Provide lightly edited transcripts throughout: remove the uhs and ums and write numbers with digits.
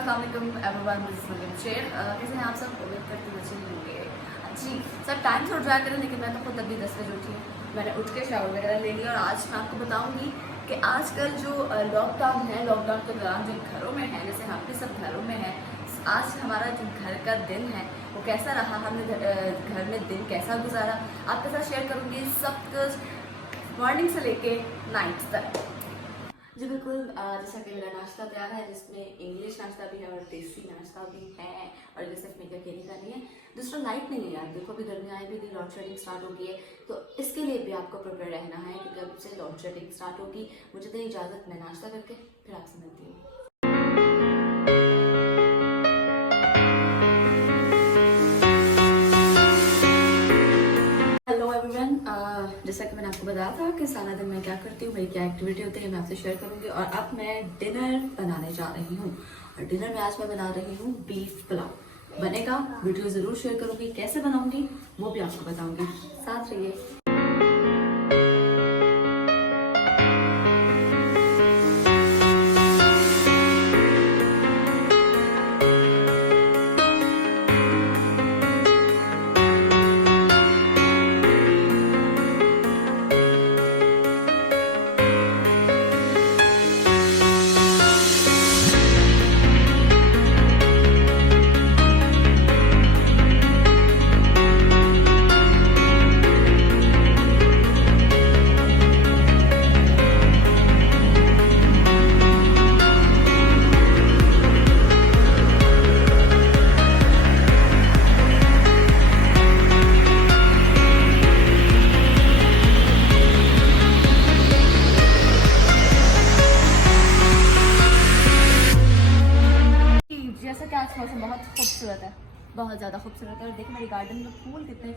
अस्सलाम वालेकुम everyone, this is Maryam शेर। कैसे हैं आप सब? उम्मीद करती हूँ अच्छे होंगे। जी सर, टाइम थोड़ा ड्राई करें, लेकिन मैं तो खुद अभी 10 बजे उठी हूँ। मैंने उठ के शावर वगैरह ले लिया और आज मैं आपको बताऊंगी कि आजकल जो लॉकडाउन है, लॉकडाउन के दौरान जो घरों में है, जैसे हम भी सब घरों में हैं, आज हमारा जो घर का दिन है वो कैसा रहा, हमने घर में दिन कैसा गुजारा, आपके साथ शेयर करूँगी सब कुछ मॉर्निंग से लेके नाइट तक। जी बिल्कुल, जैसा कि मेरा नाश्ता तैयार है, जिसमें इंग्लिश नाश्ता भी है और देसी नाश्ता भी है, और ये सिर्फ मेरे अकेले का नहीं है। दूसरा लाइट नहीं है यार, देखो अभी गर्मी आई भी थी, लोड शेडिंग स्टार्ट हो गई है, तो इसके लिए भी आपको प्रिपेयर रहना है, क्योंकि अब से लोड शेडिंग स्टार्ट होगी। मुझे तो इजाज़त, मैं नाश्ता करके फिर आपसे मिलती हूँ। हेलो एवरीवन, जैसा कि मैंने आपको बताया था कि सारा दिन मैं क्या करती हूँ, मेरी क्या एक्टिविटी होती है, मैं आपसे शेयर करूँगी। और अब मैं डिनर बनाने जा रही हूँ, और डिनर में आज मैं बना रही हूँ बीफ पुलाव। बनेगा, वीडियो ज़रूर शेयर करूँगी, कैसे बनाऊँगी वो भी आपको बताऊँगी, साथ रहिए। जैसा कि आज मौसम बहुत खूबसूरत है, बहुत ज़्यादा खूबसूरत है। और देखिए मेरे गार्डन में फूल कितने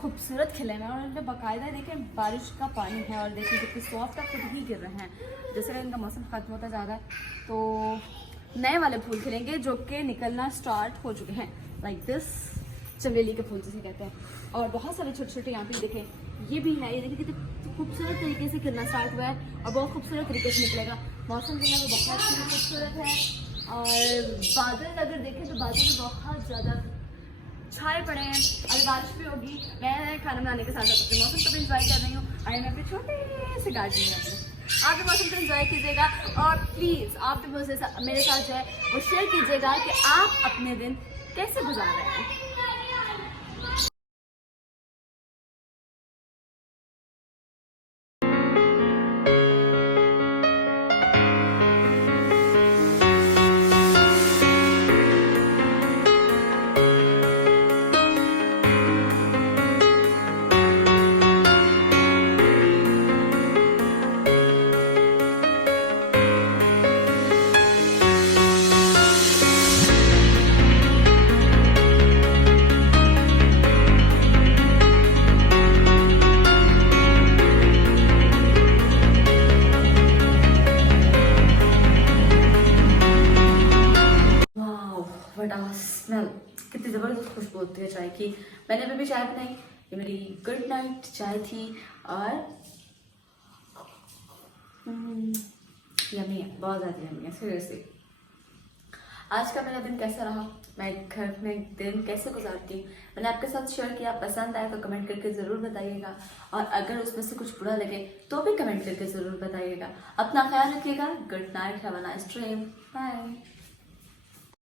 खूबसूरत खिले हैं, और इनमें बाकायदा देखिए बारिश का पानी है, और देखिए कितने सॉफ्ट खुद ही गिर रहे हैं। जैसे इनका मौसम ख़त्म होता जा रहा है तो नए वाले फूल खिलेंगे, जो कि निकलना स्टार्ट हो चुके हैं, लाइक दिस चमेली के फूल जिसे कहते हैं। और बहुत सारे छोटे छोटे यहाँ पे देखें, ये भी है, ये देखिए कितने खूबसूरत तरीके से खिलना स्टार्ट हुआ है, और बहुत खूबसूरत तरीके से निकलेगा। मौसम जो है वो बहुत ही खूबसूरत है, और बादल अगर देखें तो बादल भी बहुत ज़्यादा छाए पड़े हैं, अभी बारिश भी होगी। मैं खाना बनाने के साथ साथ अपने मौसम को भी इंजॉय कर रही हूँ, और मैं अपने छोटे से गार्डन में हूँ। आप भी मौसम को इंजॉय कीजिएगा, और प्लीज़ आप भी मेरे साथ जो है वो शेयर कीजिएगा कि आप अपने दिन कैसे गुजार रहे हैं। बड़ा स्मेल, कितनी ज़बरदस्त खुशबू होती है चाय की। मैंने अभी भी चाय बनाई, ये मेरी गुड नाइट चाय थी, और यम्मी है, बहुत ज़्यादा यम्मी है सीरियसली। आज का मेरा दिन कैसा रहा, मैं घर में दिन कैसे गुजारती हूँ, मैंने आपके साथ शेयर किया। पसंद आए तो कमेंट करके ज़रूर बताइएगा, और अगर उसमें से कुछ बुरा लगे तो भी कमेंट करके ज़रूर बताइएगा। अपना ख्याल रखिएगा। Good night, have a nice dream, bye.